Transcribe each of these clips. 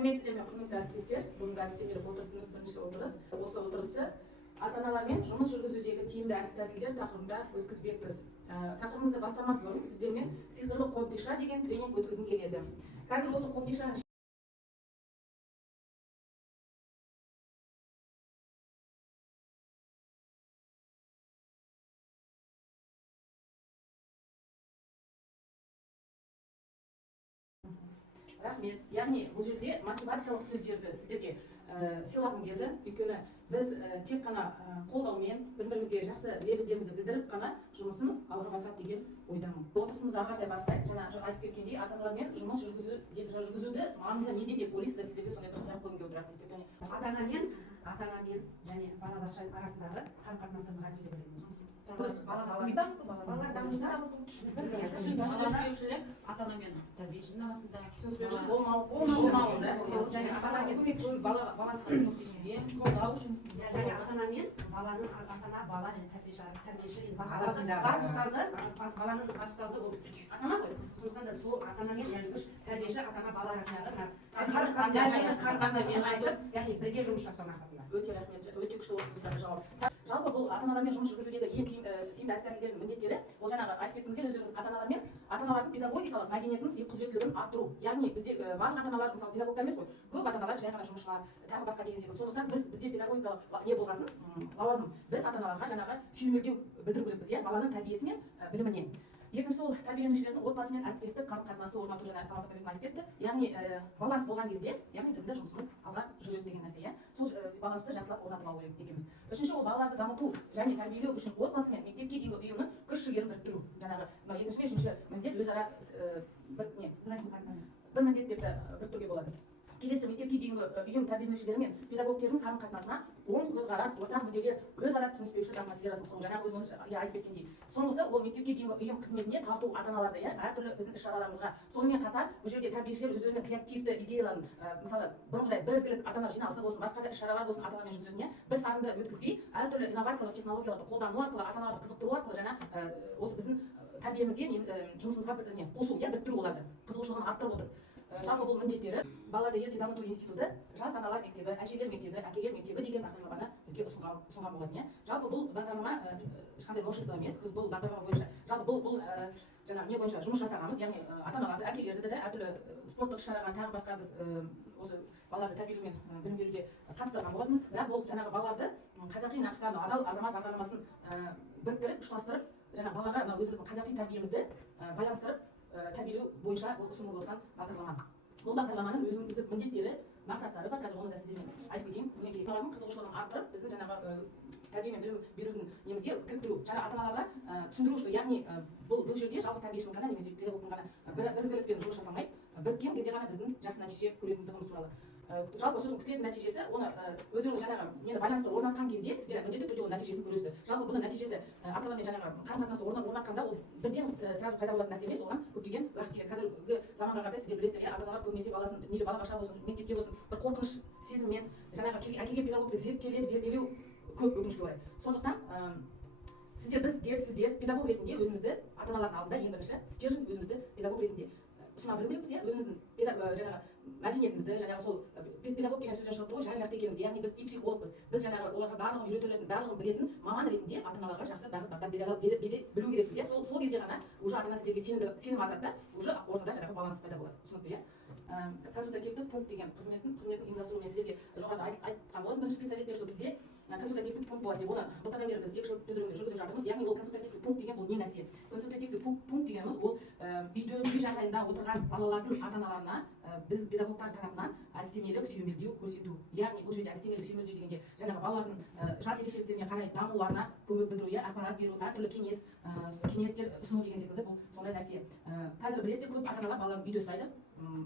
сәлеметсіздер ме, құрметті әріптестер. Бүгінгі әдістемелік отырысымыз бірінші отырыс. Осы отырысты ата-аналармен жұмыс жүргізудегі тиімді әдіс-тәсілдер тақырыбында өткізбекпіз. Тақырыбымызды бастамас бұрын сіздермен сиқырлы қобдиша деген тренинг өткізгім келеді. Қазір осы қобдиша рахмет. Яғни бұл жерде мотивациялық сөздерді сіздерге сыйлағым келді. Өйткені біз тек қана қолдаумен бір-бірімізге жақсы лебіздерімізді білдіріп қана жұмысымыз алға басады деген ойдамын. Отырысымызды ары қарай бастайық. Жаңа айтып кеткендей, ата-аналармен жұмыс жүргізуді маңызы неде деп ойлайсыздар? Сіздерге сондай бір сұрақ қойғым келіп отыр. Ата-анамен және балабақша арасындағы қарым-қатынастың қандай деп ойлаймыз? Түсініспеушілік ата-анамен тәрбиешінің арасында түсініспеушілік болмауында және ата-анамен баласына көмектесуге қолдау үшін және ата-анамен бала және тәрбиеші бас ұстазы баланың бас ұстазы ол ата-ана ғой. Сондықтан да сол ата-анамен яғни тәрбиеші ата-ана бала арасындағы қарым-қатынас яғни бірге жұмыс жасау мақсатында. Өте рахмет, өте күшті отырыстарға жауап. Жалпы бұл ата-аналармен жұмыс жүргізудегі ең тиімді әдіс-тәсілдердің міндеттері, ол жаңағы айтып кеттіңіздер өздеріңіз ата-аналардың педагогикалық мәдениетін и құзыреттілігін арттыру. Яғни бізде барлық ата-аналар мысалы педагогтар емес қой, көп ата-аналар жай ғана жұмысшылар, тағы басқа деген секілді. Сондықтан бізде педагогикалық не болғасын, лауазым. Біз ата-аналарға жаңағы сүйемелдеу білдіру керекпіз, иә, баланың тәрбиесі мен біліміне. Екіншісі ол тәрбиеленушілердің отбасымен әріптестік қарым-қатынасты орнату, жаңағы Самал Сапарбек айтып кетті. Яғни баланс болған кезде, яғни біздің жұмысымыз алға жүреді деген нәрсе, иә. Сол балансты жақсылап орнатып алу керек екенбіз. Үшінші ол балаларды дамыту және тәрбиелеу үшін отбасы мен мектепке дейінгі ұйымның күш-жігерін біріктіру. Жаңағы екінші мен үшінші міндет өзара бір міндет деп біріктіруге болады. Келесі мектепке дейінгі ұйым тәрбиеленушілері мен педагогтердің қарым-қатынасына оң көзқарас, ортақ мүдделер, өзара түсініспеушілік атмосферасын құру. Жаңағы өзіңіз айтып кеткендей. Соңғысы ол мектепке дейінгі ұйым қызметіне тарту ата-аналарды, иә, әртүрлі біздің іс-шараларымызға. Сонымен қатар бұл жерде тәрбиешілер өздерінің креативті идеяларын, мысалы, бұрынғыдай бір ізгілік ата-ана жиналысы болсын, басқа да іс-шаралар болсын ата-анамен жүргізетін, бір сарынды өткізбей, әртүрлі инновациялық технологияларды қолдану арқылы, ата-аналарды қызықтыру арқылы жаңа осы біздің тәрбиемізге, жұмысымызға қосу, иә, біріктіру оларды, қызығушылығын арттырып отыр. Жалпы бұл міндеттері балаларды ерте дамыту институты жас аналар мектебі, әжелер мектебі, әкелер мектебі деген бағдарламаны бізге ұсынған болатын, иә. Жалпы бұл бағдарлама ешқандай новшество емес. Біз бұл бағдарлама бойынша жалпы бұл жаңағы не бойынша жұмыс жасағанбыз, яғни ата-аналарды, әкелерді де әртүрлі спорттық іс-шараға тағы басқа біз осы балаларды тәрбиелеу мен білім беруге қатыстырған болатынбыз. Бірақ бұл жаңағы балаларды қазақи нақыштағы адал азамат бағдарламасын біріктіріп, ұштастырып, жаңағы балаға өзіміздің қазақи тәрбиемізді байланыстырып тәрбиелеу бойынша ұсынылып отырған бағдарлама. Бұл бағдарламаның өзіндік міндеттері, мақсаттары бар. Қазір оны да сіздермен айтып кетейін. Мінекей балалардың қызығушылығын арттырып, біздің жаңағы тәрбие мен білім берудің немізге кіріктіру, жаңа ата-аналарға түсіндіру, яғни бұл жерде жалғыз тәрбиешінің ғана немесе педагогтың ғана бір ізгілікпен жұмыс жасамайды, біріккен кезде ғана біздің жақсы нәтиже көретіндігіміз туралы. Жалпы сөздің күтілетін нәтижесі, оны өздеріңіз жаңағы нені байланысты орнатқан кезде сіздер міндетті түрде ол нәтижесін көресіздер. Жалпы бұның нәтижесі ата-анамен жаңағы қарым-қатынасты орнатқанда ол бірден сразу пайда болатын нәрсе емес, оған көптеген уақыт керек. Қазіргі заманға қарай сіздер білесіздер, иә, ата-аналар көбінесе баласын мейлі балабақша болсын, мектепке болсын, бір қорқыныш сезіммен жаңағы әкелген педагогты зерделеу көп, өкінішке орай. Сондықтан сіздер педагог ретінде өзімізді ата-аналардың алдында ең бірінші стержень өзімізді педагог ретінде ұсына білу керекпіз, иә, өзіміздің жаңағы мәдениетімізді, жаңағы сол педагог деген сөзден шығып тұр ғой, жан-жақты екенімізді, яғни біз и психологпыз, біз жаңағы оларға барлығын үйретілетін, барлығын білетін маман ретінде ата-аналарға жақсы бағыт бере білу керекпіз, иә. Сол кезде ғана уже ата-ана сіздерге сенім артады да, уже ортада жаңағы баланс пайда болады. Түсінікті, иә. Консультативтік пункт деген қызметін ұйымдастыру мен сіздерге жоғарыда айтқан болатын. Бірінші специалистер, что бізде консультативтік пункт болады деп, оны былтырдан бері біз 2 жыл жүргізіп жатырмыз. Яғни ол консультативтік пункт деген бұл не нәрсе? Консультативтік пункт дегеніміз ол үй жағдайында отырған балалардың ата-аналарына біз педагогтар тарапынан әдістемелік сүйемелдеу көрсету. Яғни бұл жерде әдістемелік сүйемелдеу дегенде жаңағы балалардың жас ерекшеліктеріне қарай дамуларына көмек білдіру, ақпарат беру, әртүрлі кеңестер ұсыну деген секілді бұл сондай нәрсе. Қазір білесіздер, көп ата-аналар балаларын үйде ұстайды,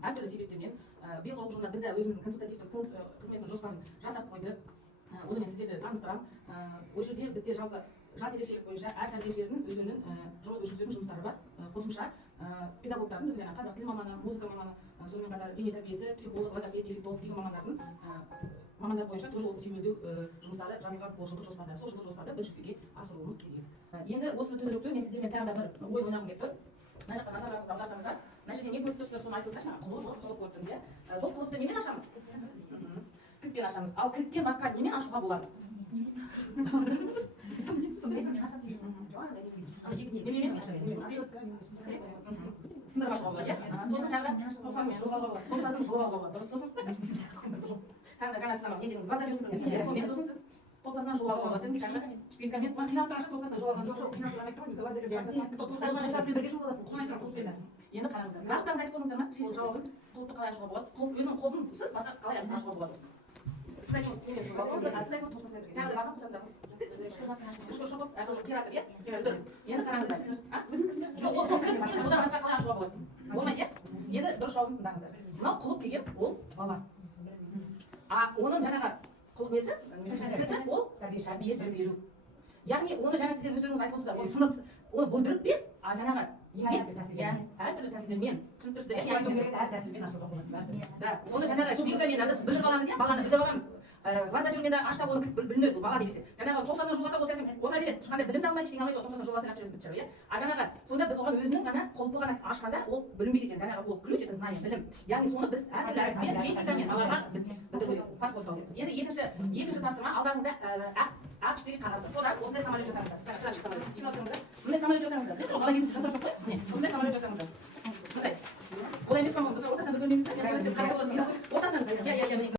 әртүрлі себептермен. Биылғы оқу жылында біз де өзіміздің консультативтік пункт қызметінің жоспарын жасап қойдық. Оны мен сіздерді таныстырамын. Ол жерде бізде жалпы жас ерекшелік бойынша әр тәрбиешілердің өздерінің жүргізетін жұмыстары бар. Қосымша педагогтардың, біздің жаңағы қазақ тіл маманы, музыка маманы, сонымен қатар дене тәрбиесі, психолог, логопед, дефектолог деген мамандар бойынша тоже ол сүйемелдеу жұмыстары жазылған бұл жылдық жоспарда. Сол жылдық жоспарды біз жүзеге асыруымыз керек. Енді осы төңіректе мен сіздермен тағы да бір ой ойнағым келіп тұр. Мына жаққа назарларыңызды аударсаңыздар, мына жерде не көріп тұрсыздар, соны айтыңыздаршы. Құлып көріп тұрмыз, иә. Бұл құлыпты немен ашамыз? кілтпен ашамыз. Ал кілттен басқа немен ашуға болады? Сындырып ашуға болады, иә? Сосын тағы да топсамен жобалауға болады. Топсасын жобалауға болады, дұрыс сосын? Тағы да жаңа сынама не дедіңіз? Базар жүрсіңіз. Сонымен сосын сіз топсасынан жобалауға болады. Шпилькамен қиналып бара жатып топсасынан жобалаған жоқ. Топсасын бірге жобаласын. Енді қараңыздар. Барлықтарыңыз айтып болдыңыздар ма? Жауабын құлыпты қалай ашуға болады? Өзінің құлыбын сіз басқа қалай ашуға болады? Сіз айтыңыз немен жобалауға болады, а сіз айтыңыз топсасымен бірге. Тағы да бар ма қосатындарыңыз? Ішкі шығып, оператор, иә? Енді қараңыздар. Жоқ, ол кіріп, сіз одан басқа қалай ашуға болады? Болмайды, иә? Енді дұрыс жауабын тыңдаңыздар. Мынау құлып деген ол бала. А оның жаңағы құлып несі? Кірді, ол тәрбие беру. Яғни оны жаңа сіздер өздеріңіз айтып отырсыздар. Оны сынып, оны бүлдіріп бес, а жаңағы әртүрлі тәсілдермен түсініп тұрсыздар. Оны жаңағы шпилькамен білдіріп аламыз, иә? Баланы білдіріп аламыз. Гвоздодермен де аштап оны білінеді, бала демесе. Жаңағы топсасына жоласа ол сәсің ота береді. Ешқандай білім де алмайды, ештеңе алмайды, топсасына жоласа ақша бітіп шығады, иә? А жаңағы сонда біз оған өзінің ғана құлпы ғана ашқанда ол білінбейді екен. Жаңағы ол ключ это знание, білім. Яғни соны біз әртүрлі әдіспен, техникамен аларға білдіріп. Енді екінші тапсырма алдыңызда А4 қағазда. Содан осындай самолет жасаңыздар. Мындай самолет жасаңыздар. Бала кезімізде жасап жоқ қой? Міне, осындай самолет жасаңыздар. Мындай. Олай емес па, біз ортасынан бір бөлмемізді, ортасынан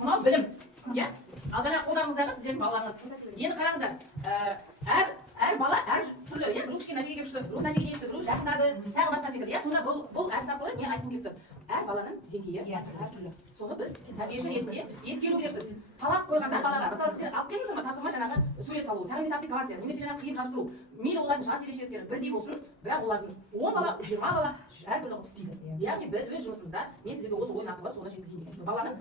мынау білім, иә? Ал жаңа қолдарыңыздағы сіздердің балаларыңыз. Енді қараңыздар, әр бала әр түрлі, иә? Біреу кішкене нәтижеге күшті, біреу нәтижеге жетті, біреу жақындады, тағы басқа секілді, иә? Сонда бұл әдіс арқылы не айтқым келіп тұр? Әр баланың деңгейі әртүрлі. Соны біз тәрбиеші ретінде ескеру керекпіз. Талап қойғанда балаға, мысалы сіздер алып келдіңіздер ме тапсырма жаңағы сурет салу, тағы немесе аппликация, немесе жаңағы киім жабыстыру. Мейлі олардың жас ерекшеліктері бірдей болсын, бірақ олардың 10 бала, 20 бала әртүрлі қылып істейді. Яғни біз өз жұмысымызда мен сіздерге осы ойын арқылы соны жеткізейін деп баланың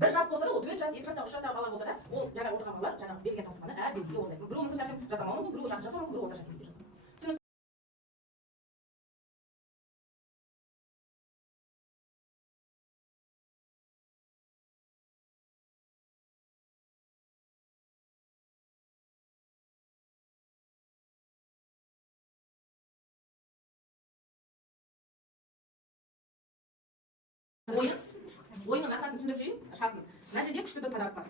бір жас болса да, ол 4 жас, 2 жастағы, 3 жастағы бала болса да, ол жаңағы отырған балалар жаңағы берілген тапсырманы әр деңгейде орындайды. Біреу мүмкін сәл жасамауы мүмкін, біреу жақсы жасауы мүмкін, біреу орташа деңгейде жасауы мүмкін. Ойынның мақсатын түсіндіріп жіберейін, шартын. Мына жерде күшті бір подарок бар.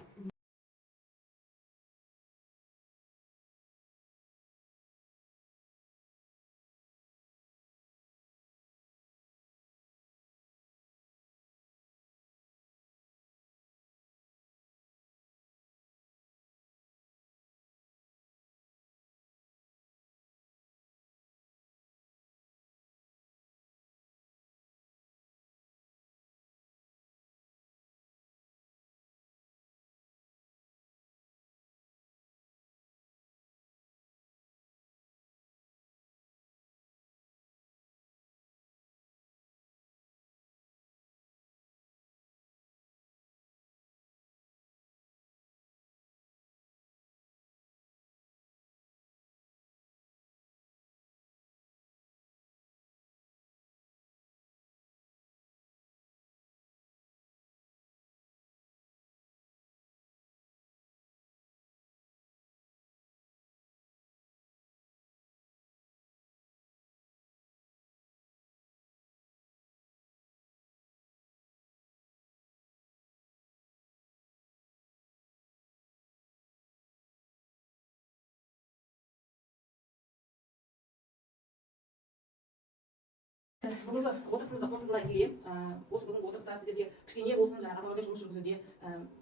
Бүгінгі отырысымызды қорытындылай келейін. Осы бүгінгі отырыста сіздерге кішкене болсын жаңағы аталған жұмыс жүргізуде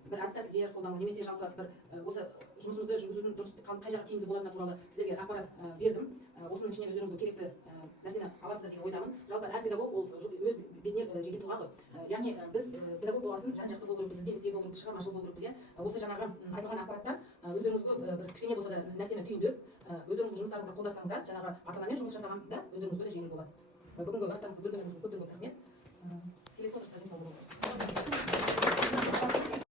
бір әдіс тәсілдер қолдану немесе жалпы бір осы жұмысымызды жүргізудің дұрыс қай жаққа тиімді болатыны туралы сіздерге ақпарат бердім. Осының ішінен өздеріңізге керекті нәрсені аласыздар деген ойдамын. Жалпы әр педагог ол өз бетіне жеке тұлға ғой. Яғни біз педагог болғасын жан-жақты болу керекпіз, ізденісте болу керекпіз, шығармашыл болу керекпіз. Осы жаңағы айтылған ақпараттан өздеріңізге бір кішкене болса да нәрсені түйіндеп, өздеріңіздің жұмыстарыңызға қолдансаңыздар, жаңағы ата-анамен жұмыс жасағанда өздеріңізге де жеңіл болады. Бүгінгі уақыттарыңызды бөлгеніңізге көп рахмет. Келесі отырыста